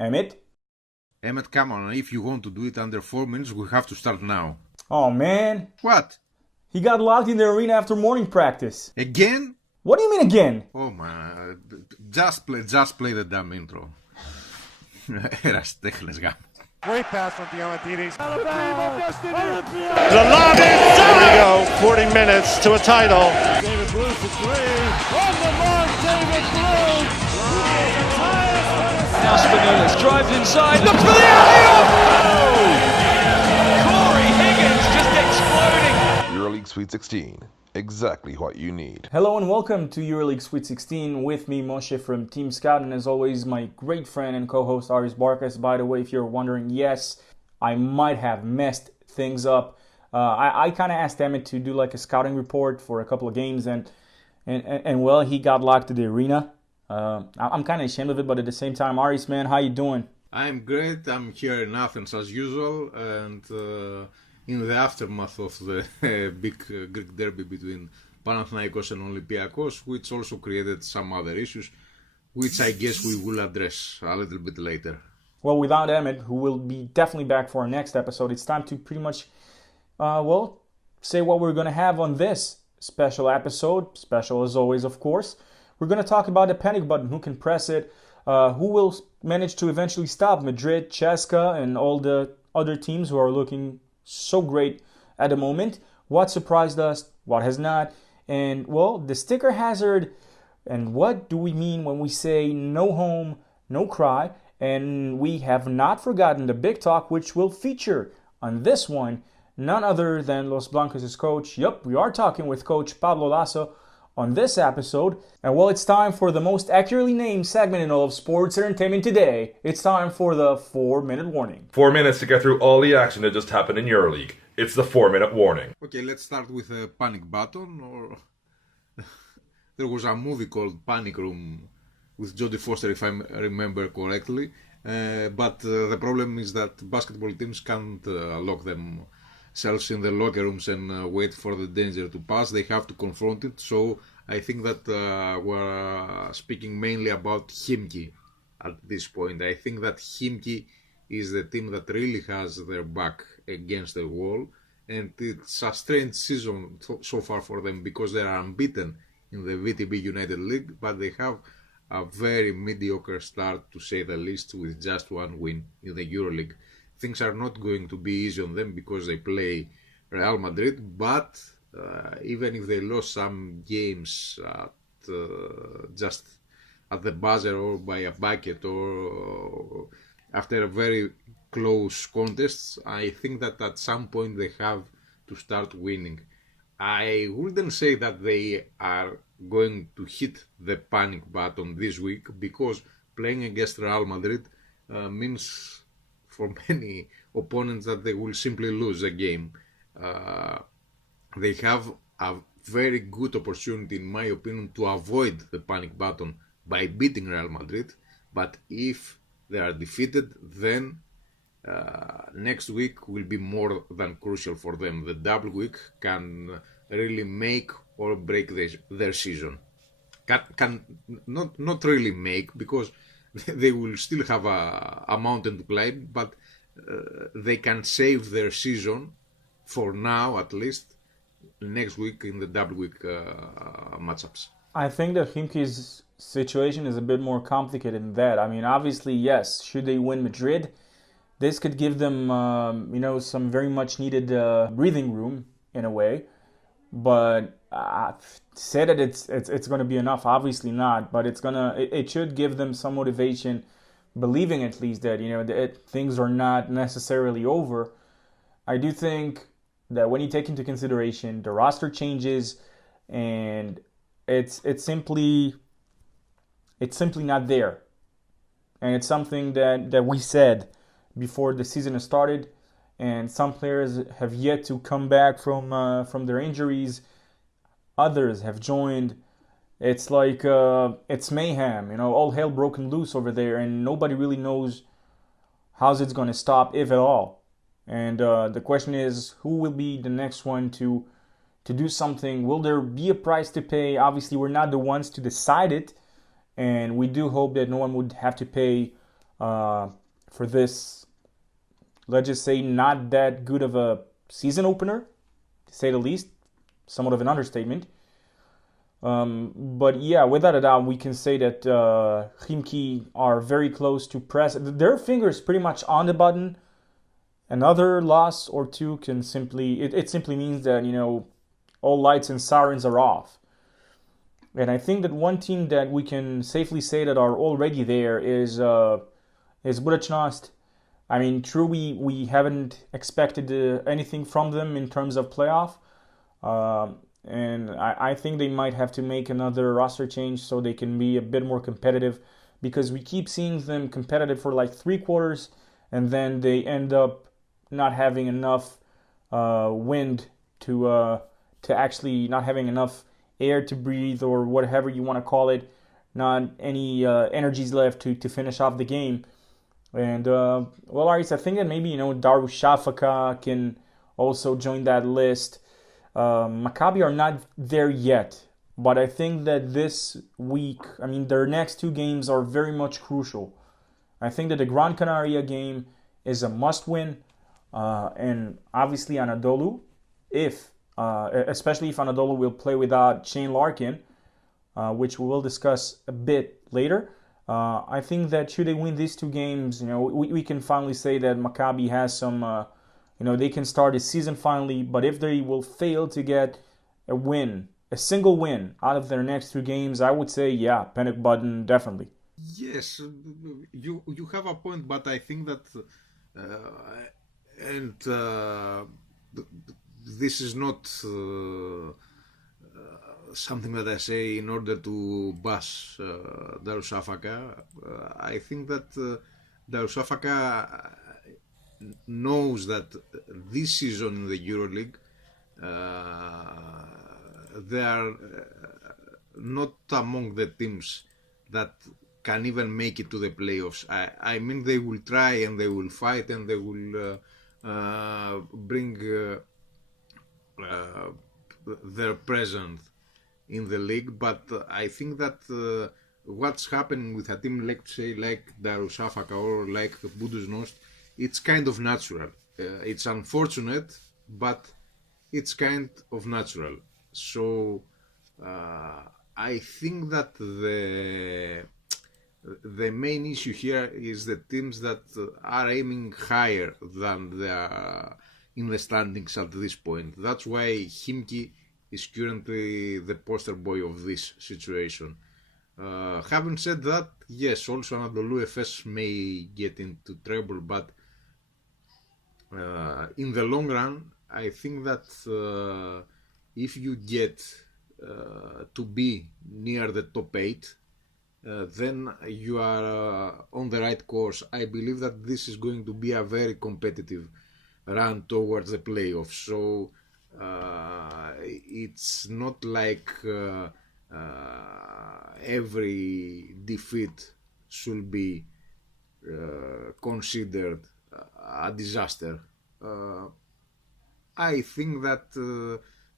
Emmet? Emmet, come on, if you want to do it under 4 minutes, we have to start now. Oh man, What? he got locked in the arena after morning practice. Again? What do you mean again? Oh man, just play the damn intro. Aris, let's go. Great pass from Diamantidis. The lob is Here we go, 40 minutes to a title. David Blue for three. On the mark, David Blue. Now Spinellis drives inside. Look for the alley-oop! Corey Higgins just exploding. EuroLeague Sweet16, exactly what you need. Hello and welcome to EuroLeague SWEET16 with me, Moshe from Team Scout, and as always, my great friend and co-host Aris Barkas. By the way, if you're wondering, yes, I might have messed things up. I kind of asked Emmet to do like a scouting report for a couple of games, and well, he got locked to the arena. I'm kind of ashamed of it, but at the same time, Aris, man, how you doing? I'm great. I'm here in Athens as usual, and in the aftermath of the big Greek derby between Panathinaikos and Olympiakos, which also created some other issues, which I guess we will address a little bit later. Well, without Emmet, who will be definitely back for our next episode, it's time to pretty much, say what we're going to have on this special episode. Special as always, of course. We're going to talk about the panic button, who can press it, who will manage to eventually stop Madrid, Cheska, and all the other teams who are looking so great at the moment. What surprised us, what has not, and, well, the sticker hazard, and what do we mean when we say no home, no cry, and we have not forgotten the big talk, which will feature on this one none other than Los Blancos' coach. Yup, we are talking with Coach Pablo Laso on this episode. And well, it's time for the most accurately named segment in all of sports entertainment today. It's time for the 4-minute warning. 4 minutes to get through all the action that just happened in EuroLeague. It's the 4-minute warning. Okay, let's start with a panic button, or there was a movie called Panic Room with Jodie Foster, if I remember correctly. But the problem is that basketball teams can't lock themselves in the locker rooms and wait for the danger to pass. They have to confront it. So I think that we're speaking mainly about Khimki at this point. I think that Khimki is the team that really has their back against the wall. And it's a strange season so far for them because they are unbeaten in the VTB United League, but they have a very mediocre start, to say the least, with just one win in the EuroLeague. Things are not going to be easy on them because they play Real Madrid, but even if they lost some games just at the buzzer or by a bucket or after a very close contest, I think that at some point they have to start winning. I wouldn't say that they are going to hit the panic button this week, because playing against Real Madrid means for many opponents that they will simply lose a game. They have a very good opportunity, in my opinion, to avoid the panic button by beating Real Madrid, but if they are defeated, then next week will be more than crucial for them. The double week can really make or break their season. Can not really make, because they will still have a mountain to climb, but they can save their season for now, at least next week in the double week matchups. I think that Khimki's situation is a bit more complicated than that. I mean, obviously, yes, should they win Madrid, this could give them, some very much needed breathing room in a way. But say that it's going to be enough, obviously not. But it should give them some motivation, believing at least that things are not necessarily over. I do think that when you take into consideration the roster changes, and it's simply not there, and it's something that we said before the season has started. And some players have yet to come back from their injuries. Others have joined. It's like it's mayhem, all hell broken loose over there, and nobody really knows how's it's going to stop, if at all. And the question is, who will be the next one to do something? Will there be a price to pay? Obviously, we're not the ones to decide it, and we do hope that no one would have to pay for this, let's just say, not that good of a season opener, to say the least. Somewhat of an understatement. But yeah, without a doubt, we can say that Chimki are very close to press. Their fingers pretty much on the button. Another loss or two can simply, it simply means that, all lights and sirens are off. And I think that one team that we can safely say that are already there is Budućnost. I mean, true, we haven't expected anything from them in terms of playoff. And I think they might have to make another roster change so they can be a bit more competitive, because we keep seeing them competitive for like 3 quarters and then they end up not having enough wind to actually, not having enough air to breathe, or whatever you want to call it, not any energies left to finish off the game. And well, Aris, I think that maybe Darüşşafaka can also join that list. Maccabi are not there yet, but I think that this week, their next 2 games are very much crucial. I think that the Gran Canaria game is a must-win, and obviously Anadolu, especially if Anadolu will play without Shane Larkin, which we will discuss a bit later. I think that should they win these 2 games, we can finally say that Maccabi has some. They can start the season finally, but if they will fail to get a single win out of their next 2 games, I would say, yeah, panic button, definitely. Yes, you have a point, but I think that, this is not something that I say in order to bash Darüşşafaka. I think that Darüşşafaka knows that this season in the EuroLeague they are not among the teams that can even make it to the playoffs. I mean, they will try and they will fight and they will bring their presence in the league, but I think that what's happening with a team like Darüşşafaka or like Budućnost, it's kind of natural. It's unfortunate, but it's kind of natural. So I think that the main issue here is the teams that are aiming higher than they are in the standings at this point. That's why Chimki is currently the poster boy of this situation. Having said that, yes, also Anadolu Efes may get into trouble, but in the long run, I think that if you get to be near the top 8, then you are on the right course. I believe that this is going to be a very competitive run towards the playoffs. So it's not like every defeat should be considered a disaster. I think that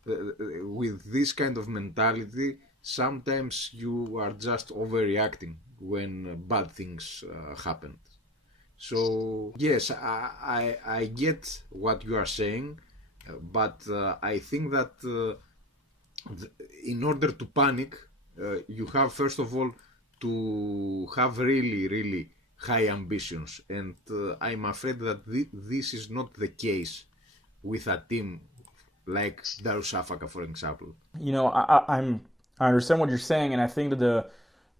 with this kind of mentality, sometimes you are just overreacting when bad things happen. So yes, I get what you are saying, but I think that in order to panic, you have first of all to have really high ambitions, and I'm afraid that this is not the case with a team like Darüşşafaka, for example. I understand what you're saying, and I think that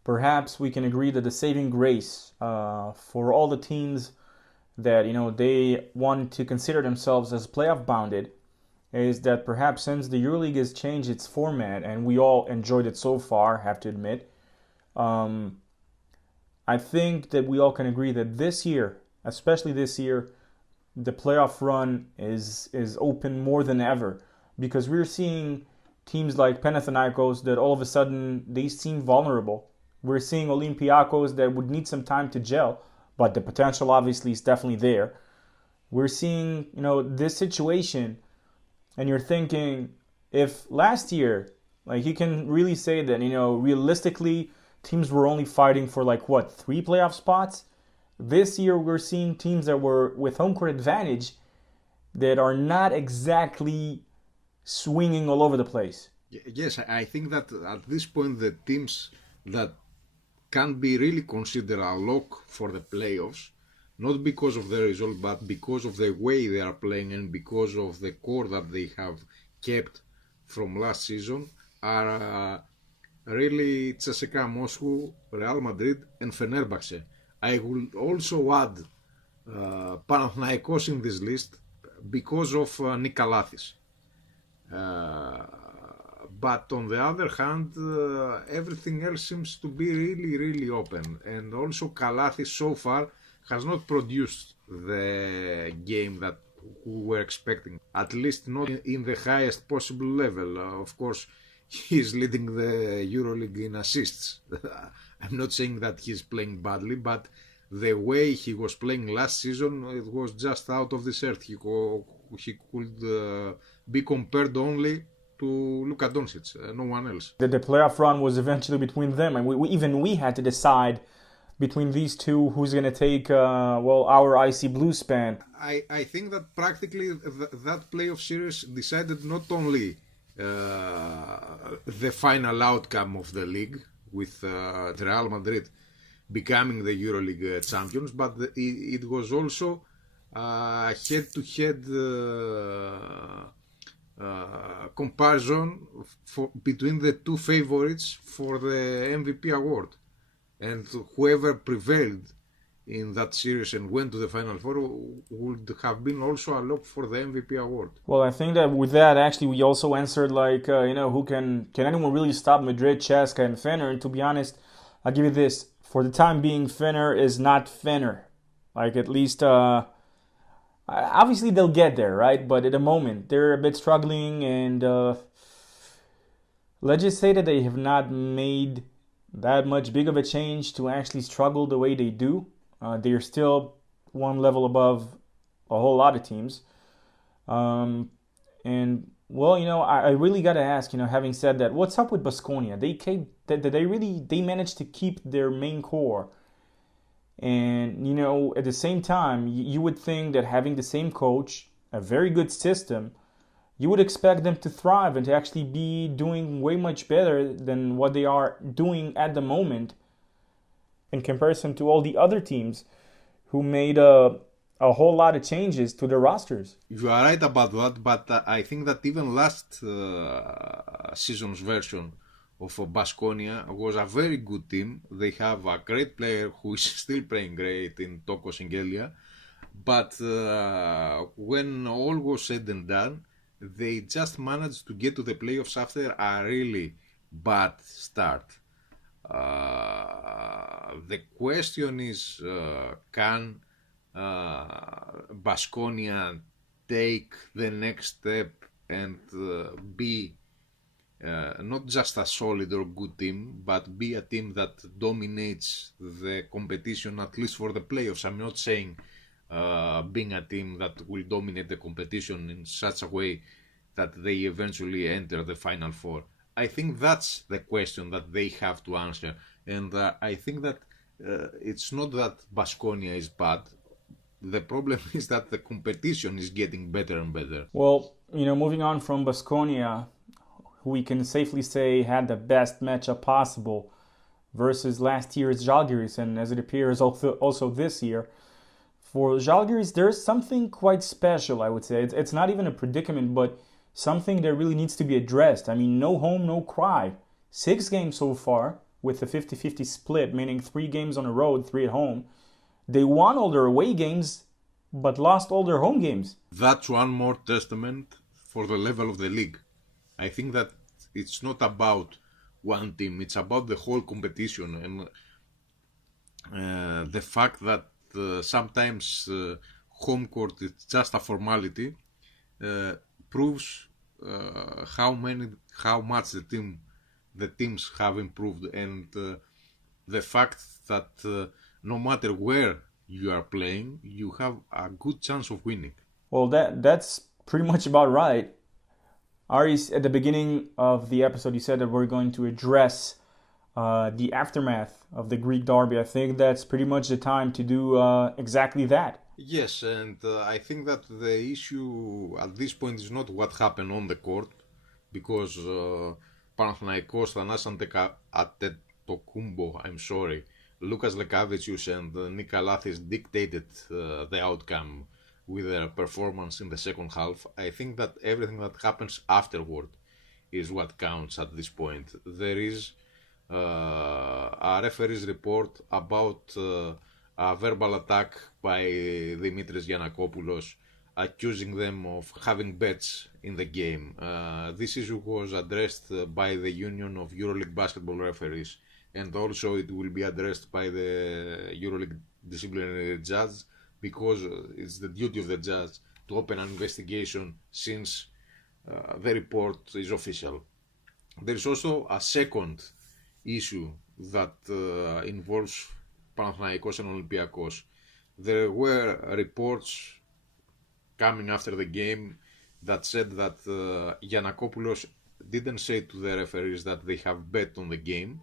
perhaps we can agree that the saving grace for all the teams that they want to consider themselves as playoff bounded is that perhaps since the EuroLeague has changed its format, and we all enjoyed it so far, have to admit, I think that we all can agree that this year, especially this year, the playoff run is open more than ever, because we're seeing teams like Panathinaikos that all of a sudden they seem vulnerable. We're seeing Olympiacos that would need some time to gel, but the potential obviously is definitely there. We're seeing, this situation, and you're thinking, if last year, you can really say that, realistically, teams were only fighting for 3 playoff spots, This year we're seeing teams that were with home court advantage that are not exactly swinging all over the place. Yes, I think that at this point the teams that can be really considered a lock for the playoffs, not because of the result, but because of the way they are playing and because of the core that they have kept from last season, are really CSKA Moscow, Real Madrid and Fenerbahce. I will also add Panathinaikos in this list because of Nikolathis. But on the other hand, everything else seems to be really, really open. And also Kalathis so far has not produced the game that we were expecting. At least not in the highest possible level. Of course, he's leading the EuroLeague in assists. I'm not saying that he's playing badly, but the way he was playing last season, it was just out of this earth. He could be compared only to Luka Doncic, no one else. The playoff run was eventually between them, and we had to decide between these two who's going to take our icy blue span. I think that practically that playoff series decided not only the final outcome of the league with Real Madrid becoming the EuroLeague champions, but it was also head-to-head comparison between the two favorites for the MVP award, and whoever prevailed in that series and went to the Final Four would have been also a lock for the MVP award. Well, I think that with that, actually, we also answered who can anyone really stop Madrid, CSKA, and Fener? And to be honest, I'll give you this: for the time being, Fener is not Fener. At least. Obviously, they'll get there, right? But at the moment, they're a bit struggling, and let's just say that they have not made that much big of a change to actually struggle the way they do. They're still one level above a whole lot of teams. I really got to ask, having said that, what's up with Baskonia? They managed to keep their main core. And, at the same time, you would think that having the same coach, a very good system, you would expect them to thrive and to actually be doing way much better than what they are doing at the moment in comparison to all the other teams who made a whole lot of changes to their rosters. You are right about that, but I think that even last season's version of Baskonia was a very good team. They have a great player who is still playing great in Toko Singelia. But when all was said and done, they just managed to get to the playoffs after a really bad start. The question is, can Baskonia take the next step and be not just a solid or good team, but be a team that dominates the competition, at least for the playoffs? I'm not saying being a team that will dominate the competition in such a way that they eventually enter the Final Four. I think that's the question that they have to answer. And I think that it's not that Baskonia is bad. The problem is that the competition is getting better and better. Well, moving on from Baskonia, who we can safely say had the best matchup possible versus last year's Žalgiris, and as it appears also this year. For Žalgiris, there's something quite special, I would say. It's not even a predicament, but something that really needs to be addressed. I mean, no home, no cry. 6 games so far with a 50-50 split, meaning 3 games on the road, 3 at home. They won all their away games, but lost all their home games. That's one more testament for the level of the league. I think that it's not about one team, it's about the whole competition, and the fact that sometimes home court is just a formality proves how much the teams have improved, and the fact that no matter where you are playing, you have a good chance of winning. Well, that's pretty much about right. Aris, at the beginning of the episode, you said that we're going to address the aftermath of the Greek derby. I think that's pretty much the time to do exactly that. Yes, and I think that the issue at this point is not what happened on the court, because Panathinaikos, Thanas Antetokounmpo, Lukas Lekavicius and Nika Lathis dictated the outcome with their performance in the second half. I think that everything that happens afterward is what counts at this point. There is a referee's report about a verbal attack by Dimitris Giannakopoulos, accusing them of having bets in the game. This issue was addressed by the Union of EuroLeague Basketball Referees, and also it will be addressed by the EuroLeague Disciplinary Judge, because it's the duty of the judge to open an investigation since the report is official. There is also a second issue that involves Panathinaikos and Olympiakos. There were reports coming after the game that said that Giannakopoulos didn't say to the referees that they have bet on the game,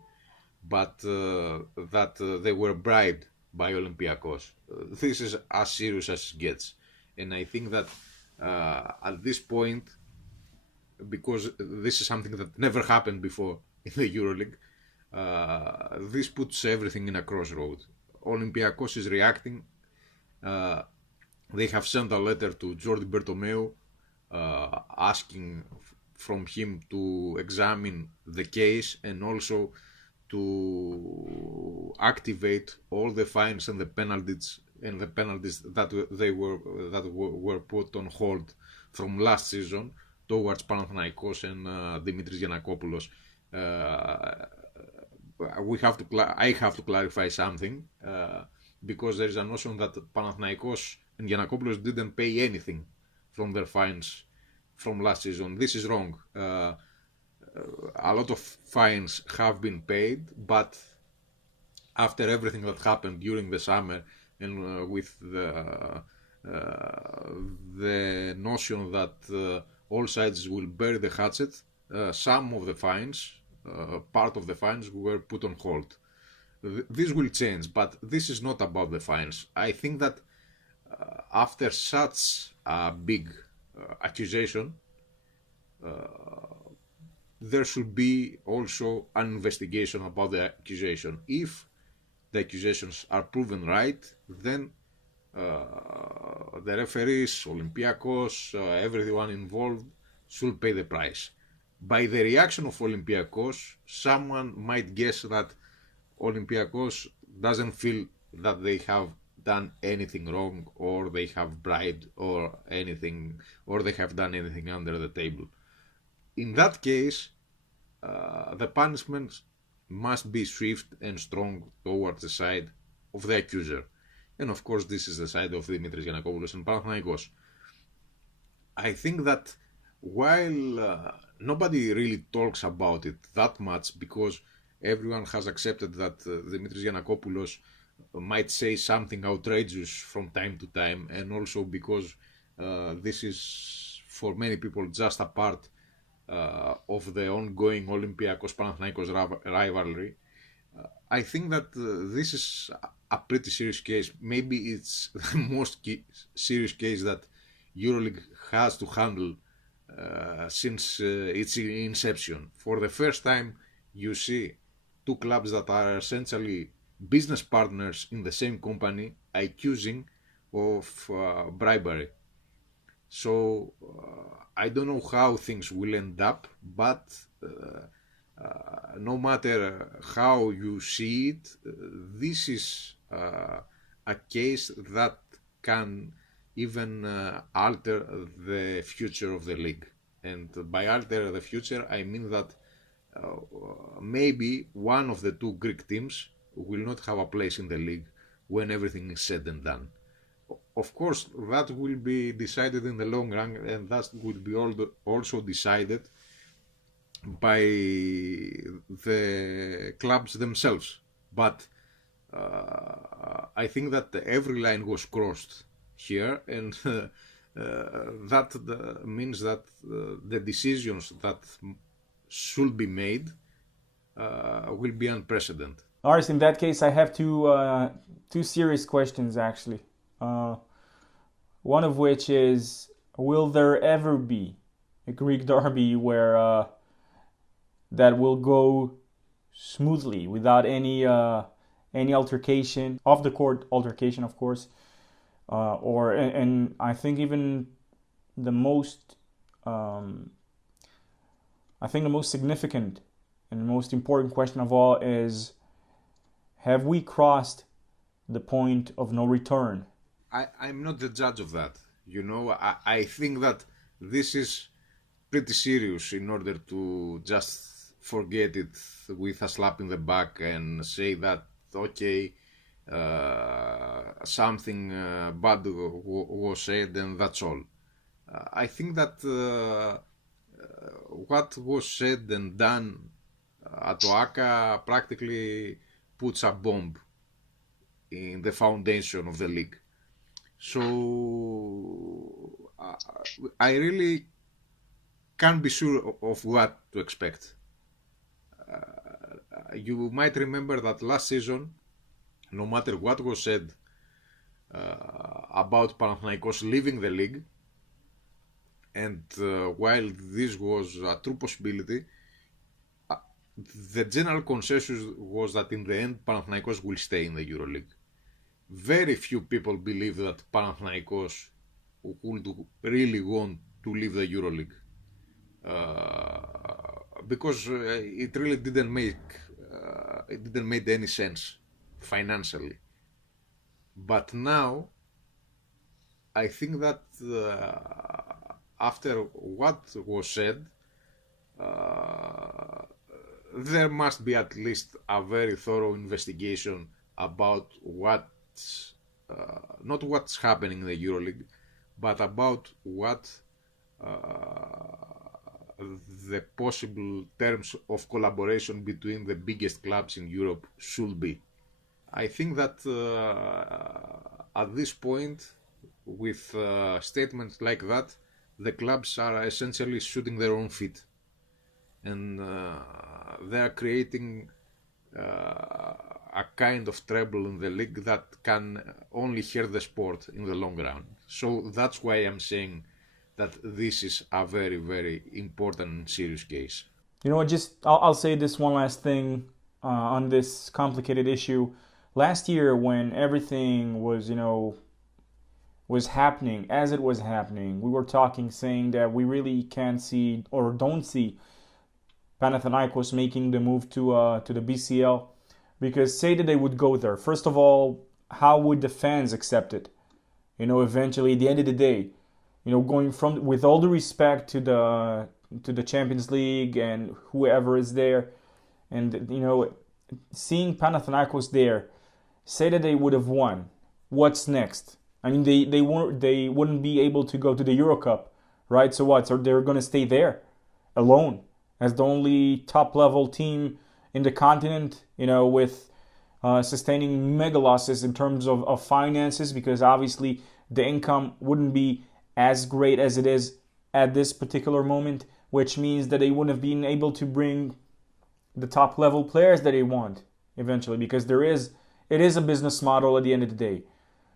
but that they were bribed by Olympiakos. This is as serious as it gets, and I think that at this point, because this is something that never happened before in the EuroLeague, this puts everything in a crossroad. Olympiakos is reacting. They have sent a letter to Jordi Bertomeu asking from him to examine the case and also to activate all the fines and the penalties that were put on hold from last season towards Panathinaikos and Dimitris Giannakopoulos. I have to clarify something, because there is a notion that Panathinaikos and Giannakopoulos didn't pay anything from their fines from last season. This is wrong. A lot of fines have been paid, but after everything that happened during the summer and with the notion that all sides will bury the hatchet, some of the fines, part of the fines were put on hold. This will change, but this is not about the fines. I think that after such a big accusation, there should be also an investigation about the accusation. If the accusations are proven right, then the referees, Olympiakos, everyone involved should pay the price. By the reaction of Olympiakos, someone might guess that Olympiakos doesn't feel that they have done anything wrong, or they have bribed or anything, or they have done anything under the table. In that case, the punishment must be swift and strong towards the side of the accuser. And of course, this is the side of Dimitris Giannakopoulos and Panathinaikos. I think that while nobody really talks about it that much, because everyone has accepted that Dimitris Giannakopoulos might say something outrageous from time to time, and also because this is for many people just a part of the ongoing Olympiakos-Panathinaikos rivalry. I think that this is a pretty serious case. Maybe it's the most serious case that EuroLeague has to handle since its inception. For the first time, you see two clubs that are essentially business partners in the same company accusing of bribery. So I don't know how things will end up, but no matter how you see it, this is a case that can even alter the future of the league. And by alter the future, I mean that maybe one of the two Greek teams will not have a place in the league when everything is said and done. Of course, that will be decided in the long run, and that will be also decided by the clubs themselves. But I think that every line was crossed here, and that means that the decisions that should be made will be unprecedented. Aris, in that case, I have two serious questions actually. One of which is, will there ever be a Greek derby where that will go smoothly without any altercation, off the court altercation, of course, and I think even the most significant and most important question of all is, have we crossed the point of no return? I'm not the judge of that. I think that this is pretty serious in order to just forget it with a slap in the back and say that, okay, something bad was said and that's all. I think that what was said and done at OAKA practically puts a bomb in the foundation of the league. So I really can't be sure of what to expect. You might remember that last season, no matter what was said about Panathinaikos leaving the league, and while this was a true possibility, the general consensus was that in the end Panathinaikos will stay in the EuroLeague. Very few people believe that Panathinaikos would really want to leave the EuroLeague. Because it really didn't make any sense financially. But now I think that after what was said, there must be at least a very thorough investigation about not what's happening in the EuroLeague, but about what the possible terms of collaboration between the biggest clubs in Europe should be. I think that at this point, with statements like that, the clubs are essentially shooting their own feet, and they are creating a kind of trouble in the league that can only hurt the sport in the long run. So that's why I'm saying that this is a very, very important and serious case. You know what, I'll say this one last thing on this complicated issue. Last year, when everything was happening as it was happening, we were talking, saying that we really can't see or don't see Panathinaikos making the move to the BCL, because say that they would go there. First of all, how would the fans accept it? Eventually, at the end of the day, going from, with all the respect to the Champions League and whoever is there, and seeing Panathinaikos there, say that they would have won. What's next? I mean, they wouldn't be able to go to the Euro Cup, right? So what? So they're going to stay there alone as the only top level team in the continent, with sustaining mega losses in terms of finances, because obviously the income wouldn't be as great as it is at this particular moment, which means that they wouldn't have been able to bring the top level players that they want eventually, because it is a business model at the end of the day.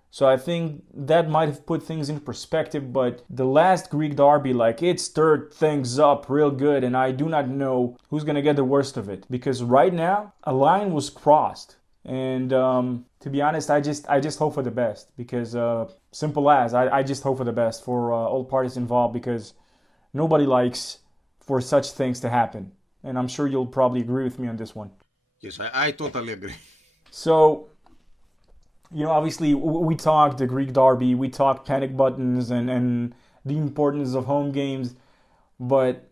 So I think that might have put things in perspective, but the last Greek derby, it stirred things up real good, and I do not know who's going to get the worst of it, because right now a line was crossed, and to be honest, I just hope for the best, because simple as, I just hope for the best for all parties involved, because nobody likes for such things to happen, and I'm sure you'll probably agree with me on this one. Yes, I totally agree. So, obviously we talked the Greek derby, we talked panic buttons and the importance of home games, but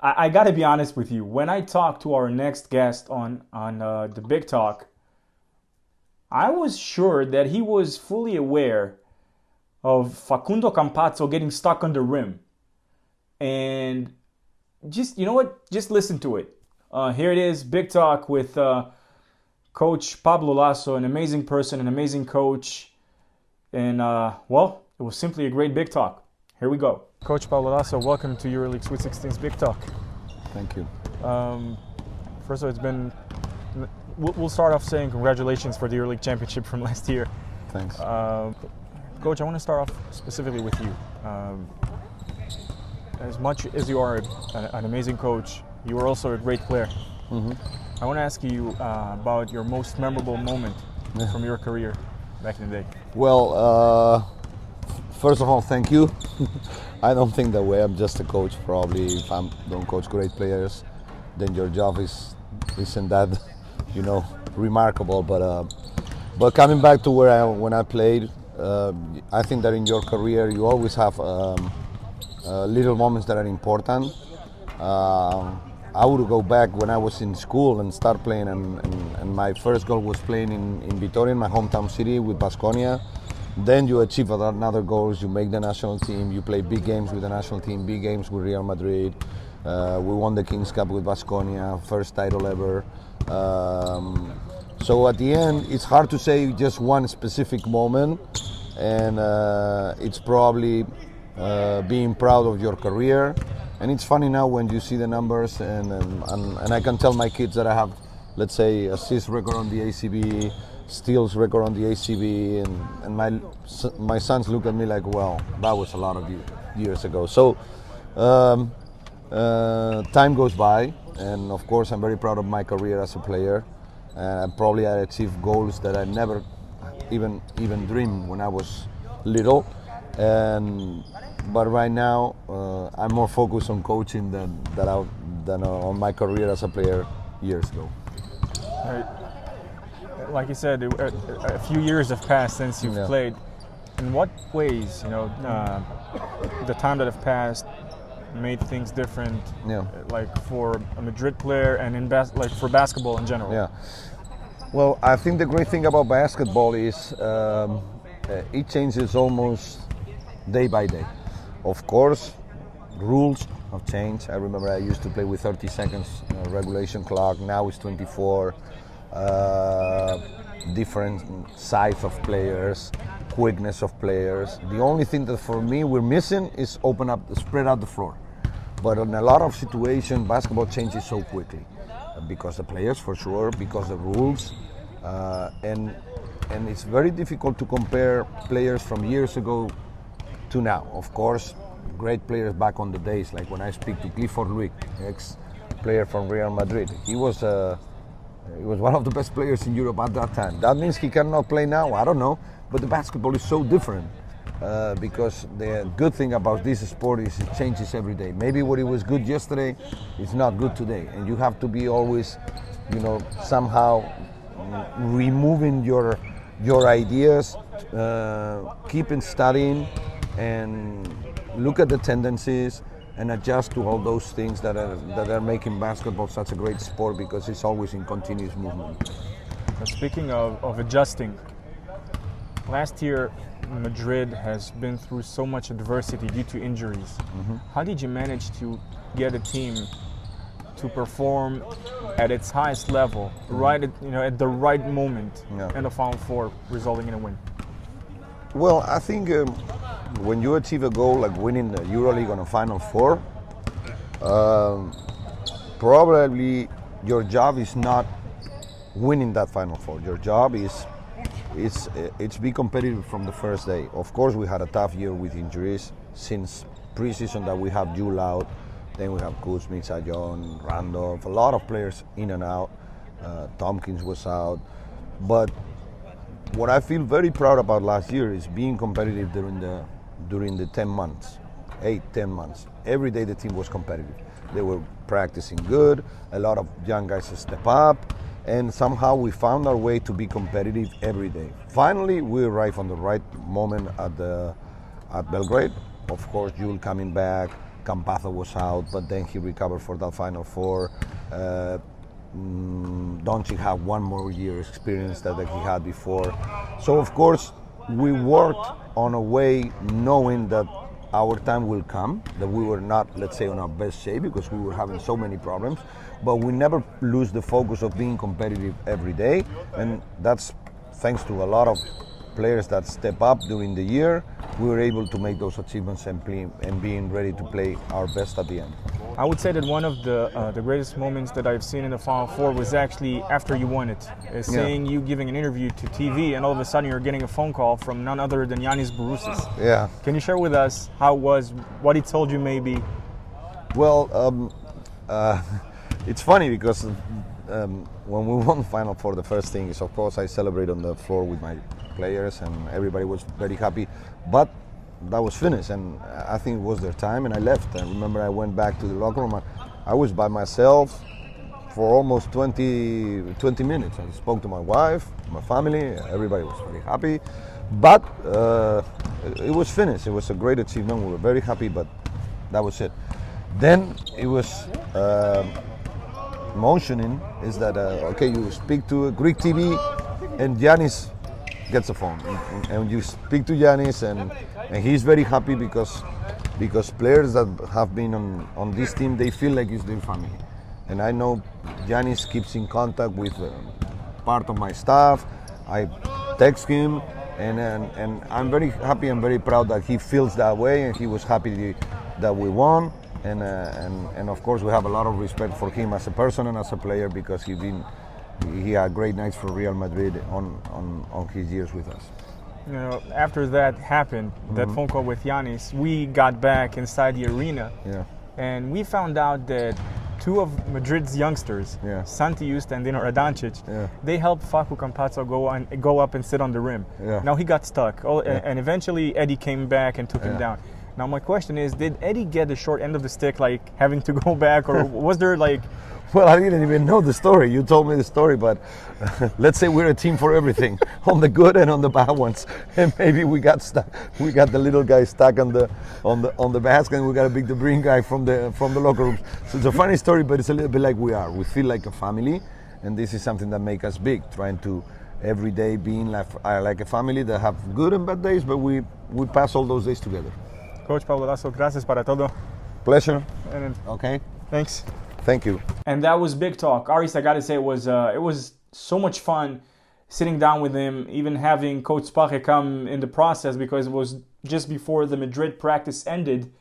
I got to be honest with you. When I talked to our next guest on the Big Talk, I was sure that he was fully aware of Facundo Campazzo getting stuck on the rim. And just, just listen to it. Here it is, Big Talk with Coach Pablo Laso, an amazing person, an amazing coach. And, it was simply a great Big Talk. Here we go. Coach Pablo Laso, welcome to EuroLeague SWEET16's Big Talk. Thank you. First of all, it's been. We'll start off saying congratulations for the EuroLeague championship from last year. Thanks. Coach, I want to start off specifically with you. As much as you are an amazing coach, you are also a great player. Mm-hmm. I want to ask you about your most memorable moment from your career back in the day. Well, first of all, thank you. I don't think that way. I'm just a coach. Probably if I don't coach great players, then your job isn't that, remarkable. But coming back to when I played, I think that in your career you always have little moments that are important. I would go back when I was in school and start playing, and my first goal was playing in Vitoria, in my hometown city, with Baskonia. Then you achieve another goals, you make the national team, you play big games with the national team, big games with Real Madrid. We won the King's Cup with Baskonia, first title ever. So at the end, it's hard to say just one specific moment, and it's probably being proud of your career. And it's funny now when you see the numbers, and I can tell my kids that I have, let's say, assist record on the ACB, steals record on the ACB, and my sons look at me like, well, that was a lot of years ago. So time goes by, and of course I'm very proud of my career as a player. Probably I achieved goals that I never even dreamed when I was little. But right now, I'm more focused on coaching than on my career as a player years ago. Like you said, a few years have passed since you've played. In what ways, the time that have passed made things different? Like for a Madrid player and like for basketball in general. Yeah. Well, I think the great thing about basketball is it changes almost day by day. Of course, rules have changed. I remember I used to play with 30 seconds regulation clock. Now it's 24. Different size of players, quickness of players. The only thing that for me we're missing is spread out the floor. But in a lot of situations, basketball changes so quickly because the players, for sure, because the rules, and it's very difficult to compare players from years ago to now. Of course, great players back on the days, like when I speak to Clifford Luick, ex-player from Real Madrid. He was one of the best players in Europe at that time. That means he cannot play now, I don't know, but the basketball is so different because the good thing about this sport is it changes every day. Maybe what it was good yesterday is not good today, and you have to be always, somehow removing your ideas, keeping studying, and look at the tendencies and adjust to all those things that are making basketball such a great sport, because it's always in continuous movement. Speaking of adjusting, last year Madrid has been through so much adversity due to injuries. Mm-hmm. How did you manage to get a team to perform at its highest level, right at the right moment in the Final Four, resulting in a win? Well, I think when you achieve a goal like winning the EuroLeague on a Final Four, probably your job is not winning that Final Four. Your job is be competitive from the first day. Of course, we had a tough year with injuries. Since preseason that we have Jule out, then we have Kuzmic, Sajon, Randolph, a lot of players in and out. Tompkins was out. But what I feel very proud about last year is being competitive during the 10 months, 8-10 months. Every day the team was competitive. They were practicing good, a lot of young guys step up, and somehow we found our way to be competitive every day. Finally, we arrived on the right moment at Belgrade. Of course, Jule coming back, Campazzo was out, but then he recovered for that Final Four. Doncic had one more year experience that he had before. So of course, we worked on a way knowing that our time will come, that we were not, let's say, on our best shape because we were having so many problems, but we never lose the focus of being competitive every day, and that's thanks to a lot of players that step up during the year. We were able to make those achievements and being ready to play our best at the end. I would say that one of the greatest moments that I've seen in the Final Four was actually after you won it. Seeing you giving an interview to TV, and all of a sudden you're getting a phone call from none other than Yannis Bourousis. Yeah. Can you share with us how it was, what he told you maybe? Well, it's funny because when we won the Final Four, the first thing is, of course, I celebrate on the floor with my players, and everybody was very happy. But that was finished, and I think it was their time, and I left. I remember I went back to the locker room. I was by myself for almost 20 minutes. I spoke to my wife, my family. Everybody was very happy, but it was finished. It was a great achievement. We were very happy, but that was it. Then it was emotional. Is that okay? You speak to Greek TV, and Giannis gets a phone, and you speak to Giannis, and he's very happy because players that have been on this team, they feel like it's their family. And I know Giannis keeps in contact with part of my staff. I text him, and I'm very happy and very proud that he feels that way, and he was happy that we won. And of course we have a lot of respect for him as a person and as a player, because he had great nights for Real Madrid on his years with us. You know, after that happened, that phone call with Yannis, we got back inside the arena, and we found out that two of Madrid's youngsters, Santi Justa and Dino Radancic, they helped Facu Campazzo go up and sit on the rim. Now he got stuck, and eventually Eddie came back and took him down. Now my question is, did Eddie get the short end of the stick, like having to go back, or was there like... Well, I didn't even know the story. You told me the story, but let's say we're a team for everything, on the good and on the bad ones. And maybe we got stuck. We got the little guy stuck on the basket, and we got a big debris guy from the locker room. So it's a funny story, but it's a little bit like we are. We feel like a family, and this is something that makes us big. Trying to every day being like a family that have good and bad days, but we pass all those days together. Coach Pablo Laso, gracias para todo. Pleasure. Okay. Thanks. Thank you. And that was big talk. Aris, I gotta say, it was so much fun sitting down with him, even having Coach Spache come in the process, because it was just before the Madrid practice ended.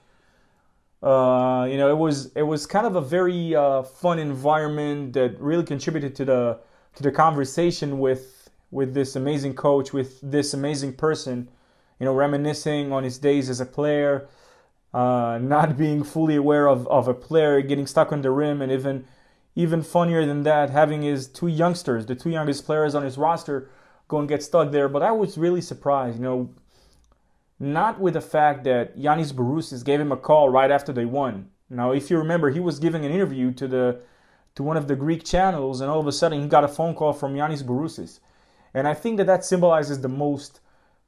It was kind of a very fun environment that really contributed to the conversation with this amazing coach, with this amazing person. You know, reminiscing on his days as a player. Not being fully aware of a player, getting stuck on the rim, and even funnier than that, having his two youngsters, the two youngest players on his roster, go and get stuck there. But I was really surprised, not with the fact that Yannis Bourousis gave him a call right after they won. Now, if you remember, he was giving an interview to one of the Greek channels, and all of a sudden he got a phone call from Yannis Bourousis. And I think that symbolizes the most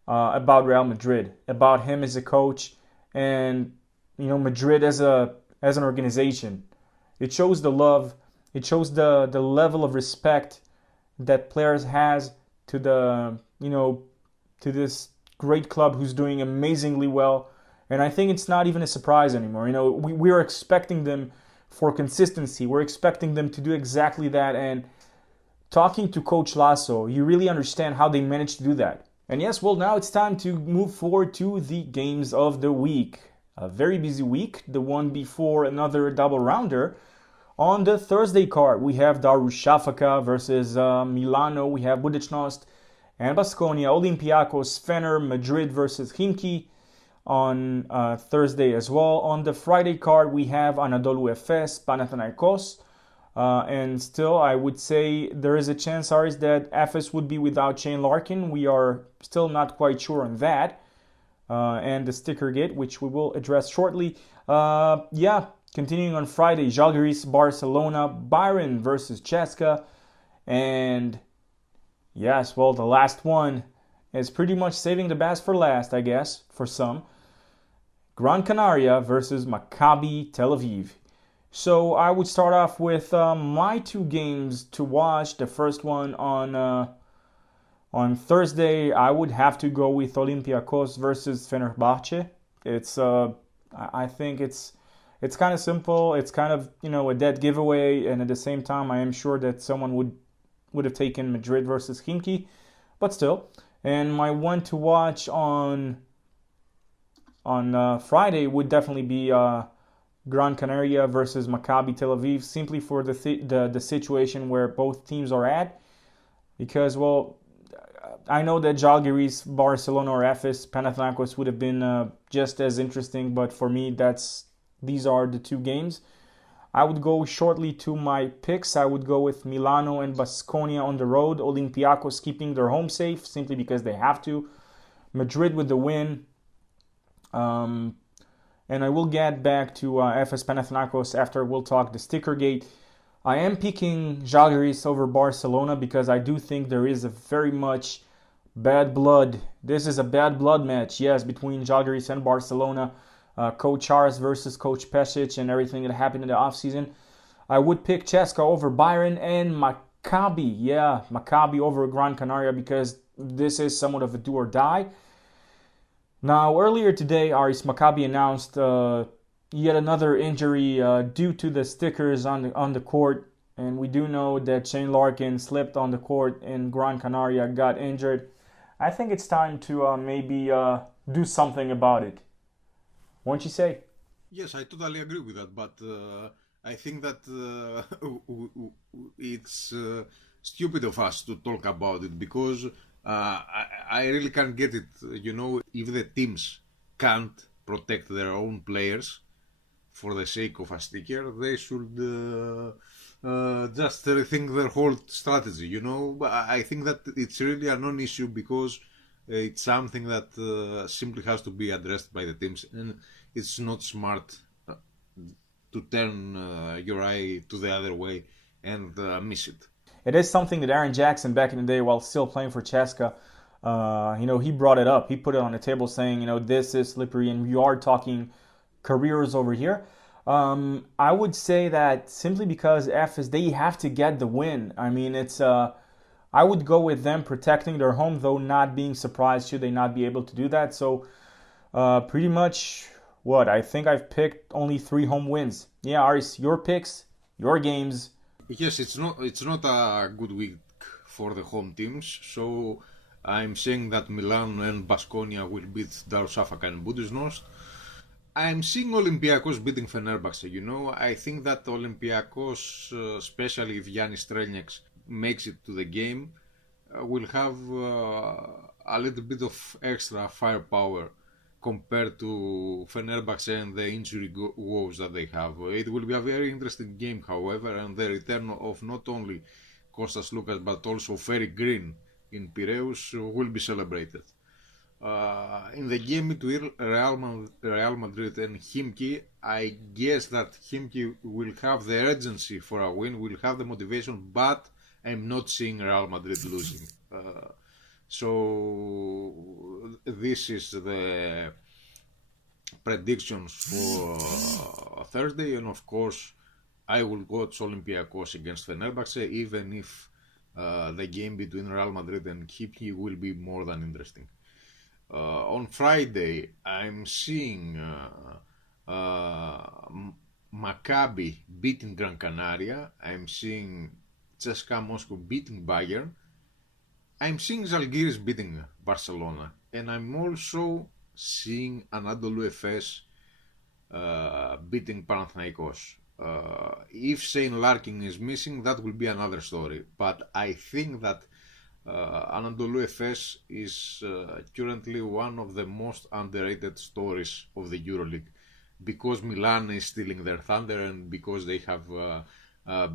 about Real Madrid, about him as a coach, and Madrid as an organization. It shows the love, it shows the level of respect that players has to to this great club who's doing amazingly well. And I think it's not even a surprise anymore. We're expecting them for consistency. We're expecting them to do exactly that. And talking to Coach Laso, you really understand how they managed to do that. And yes, well, now it's time to move forward to the games of the week. A very busy week, the one before another double rounder. On the Thursday card, we have Darussafaka versus Milano. We have Budućnost and Baskonia, Olympiacos, Fener, Madrid versus Khimki on Thursday as well. On the Friday card, we have Anadolu Efes, Panathinaikos. And still, I would say there is a chance, Aris, that Efes would be without Shane Larkin. We are still not quite sure on that. And the sticker gate, which we will address shortly. Continuing on Friday, Žalgiris, Barcelona, Bayern versus Ceska. And yes, well, the last one is pretty much saving the best for last, I guess, for some. Gran Canaria versus Maccabi Tel Aviv. So I would start off with my two games to watch. The first one on Thursday, I would have to go with Olympiacos versus Fenerbahce. I think it's kind of simple. It's kind of a dead giveaway, and at the same time, I am sure that someone would have taken Madrid versus Khimki, but still. And my one to watch on Friday would definitely be Gran Canaria versus Maccabi Tel Aviv, simply for the situation where both teams are at. Because, well, I know that Žalgiris, Barcelona, or Efes, Panathinaikos would have been just as interesting, but for me, these are the two games. I would go shortly to my picks. I would go with Milano and Baskonia on the road. Olympiacos keeping their home safe simply because they have to. Madrid with the win. And I will get back to Efes Panathinaikos after we'll talk the sticker gate. I am picking Žalgiris over Barcelona because I do think there is a very much bad blood. This is a bad blood match, yes, between Žalgiris and Barcelona. Coach Aris versus Coach Pesic and everything that happened in the offseason. I would pick CSKA over Bayern and Maccabi. Yeah, Maccabi over Gran Canaria because this is somewhat of a do or die. Now, earlier today, Aris Maccabi announced yet another injury due to the stickers on the court. And we do know that Shane Larkin slipped on the court and Gran Canaria got injured. I think it's time to maybe do something about it. Won't you say? Yes, I totally agree with that, but I think that it's stupid of us to talk about it because I really can't get it. You know, if the teams can't protect their own players for the sake of a sticker, they should just rethink their whole strategy. You know, I think that it's really a non-issue because it's something that simply has to be addressed by the teams, and it's not smart to turn your eye to the other way and miss it. It is something that Aaron Jackson back in the day, while still playing for CSKA, he brought it up. He put it on the table saying, this is slippery and we are talking careers over here. I would say that simply because Efes, they have to get the win. I mean, I would go with them protecting their home, though not being surprised should they not be able to do that. So pretty much I think I've picked only 3 home wins. Yeah, Aris, your picks, your games. Yes, it's not a good week for the home teams. So I'm saying that Milan and Baskonia will beat Darussafaka and Budućnost. I'm seeing Olympiacos beating Fenerbahce. I think that Olympiacos, especially if Yannis Strelnieks makes it to the game, will have a little bit of extra firepower compared to Fenerbahce and the injury woes that they have. It will be a very interesting game, however, and the return of not only Kostas Loukas but also Ferry Green in Piraeus will be celebrated. In the game between Real Madrid and Khimki, I guess that Khimki will have the urgency for a win, will have the motivation, but I'm not seeing Real Madrid losing. So this is the predictions for Thursday, and of course I will watch Olympiacos against Fenerbahce, even if the game between Real Madrid and Khimki will be more than interesting. On Friday, I'm seeing Maccabi beating Gran Canaria. I'm seeing CSKA Moscow beating Bayern. I'm seeing Žalgiris beating Barcelona. And I'm also seeing Anadolu Efes beating Panathinaikos. If Shane Larkin is missing, that will be another story. But I think that Anadolu Efes is currently one of the most underrated stories of the EuroLeague, because Milan is stealing their thunder and because they have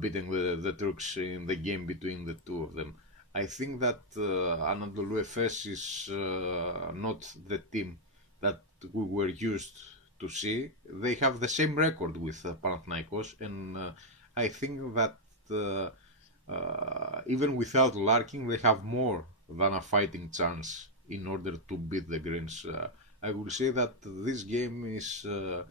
beaten the Turks in the game between the two of them. I think that Anadolu Efes is not the team that we were used to see. They have the same record with Panathinaikos, and I think that even without Larkin, they have more than a fighting chance in order to beat the Greens. I will say that this game is a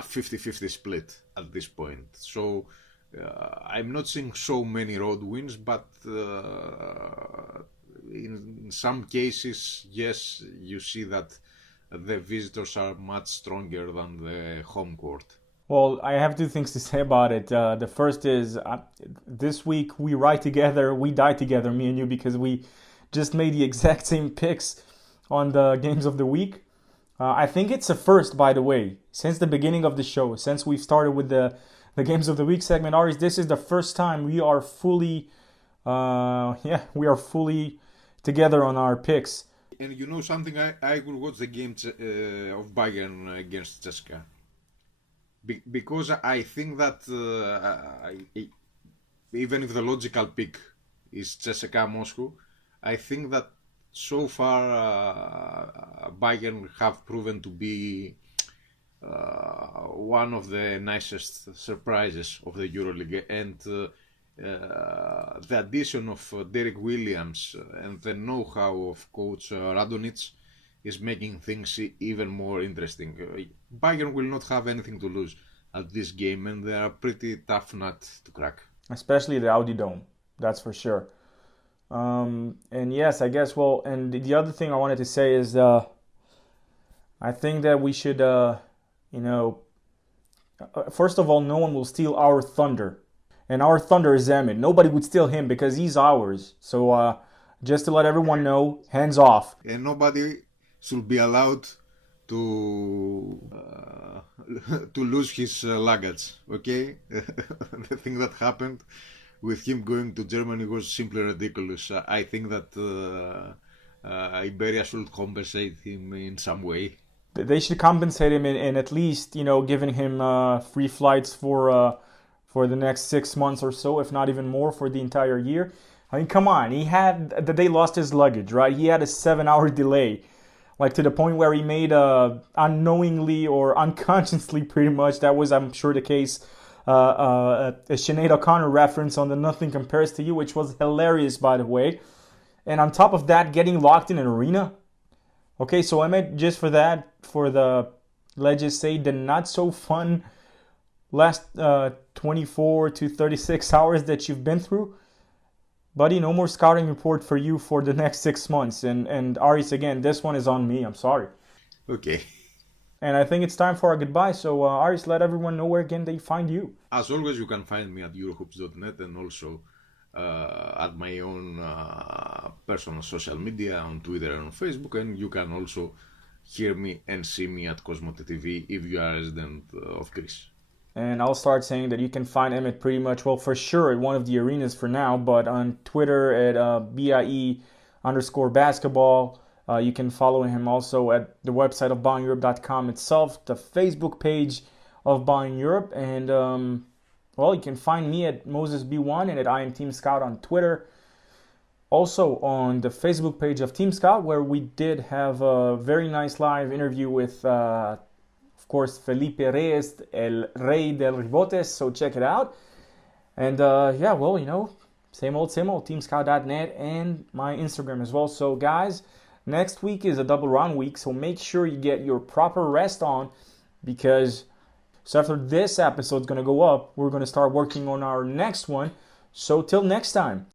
50-50 split at this point. So I'm not seeing so many road wins, but in some cases, yes, you see that the visitors are much stronger than the home court. Well, I have 2 things to say about it. The first is, this week we ride together, we die together, me and you, because we just made the exact same picks on the games of the week. I think it's a first, by the way, since the beginning of the show, since we've started with the Games of the Week segment. Aris, this is the first time we are fully, together on our picks. And you know something, I will watch the game of Bayern against CSKA. Because I think that even if the logical pick is CSKA Moscow, I think that so far Bayern have proven to be one of the nicest surprises of the EuroLeague, and the addition of Derek Williams and the know-how of coach Radonjic is making things even more interesting. Bayern will not have anything to lose at this game, and they are a pretty tough nut to crack. Especially the Audi Dome, that's for sure. And yes, I guess, well, and the other thing I wanted to say is I think that we should, first of all, no one will steal our thunder. And our thunder is Emmet. Nobody would steal him because he's ours. So just to let everyone know, hands off. And nobody should be allowed to lose his luggage, okay? The thing that happened with him going to Germany was simply ridiculous. I think that Iberia should compensate him in some way. They should compensate him in at least, giving him free flights for the next 6 months or so, if not even more, for the entire year. I mean, come on. The day lost his luggage, right? He had a 7-hour delay, like to the point where he made unknowingly or unconsciously, pretty much, that was, I'm sure, the case, a Sinead O'Connor reference on the Nothing Compares to You, which was hilarious, by the way. And on top of that, getting locked in an arena. Okay, so Emmet, just for that, for the, let's just say, the not so fun last 24 to 36 hours that you've been through, buddy, no more scouting report for you for the next 6 months. And Aris, again, this one is on me. I'm sorry. Okay. And I think it's time for our goodbye. So, Aris, let everyone know where can they find you. As always, you can find me at Eurohoops.net and also at my own personal social media on Twitter and on Facebook. And you can also hear me and see me at Cosmote TV if you are a resident of Greece. And I'll start saying that you can find Emmet pretty much, well, for sure at one of the arenas for now, but on Twitter at BIE_basketball. You can follow him also at the website of BuyingEurope.com itself, the Facebook page of Buying Europe, and well, you can find me at MosesB1 and at I Am Team Scout on Twitter. Also on the Facebook page of Team Scout, where we did have a very nice live interview with, of course, Felipe Reyes, El Rey del Ribotes, so check it out. And yeah, well, same old, teamscout.net and my Instagram as well. So guys, next week is a double round week, so make sure you get your proper rest on, because so after this episode is going to go up, we're going to start working on our next one. So till next time.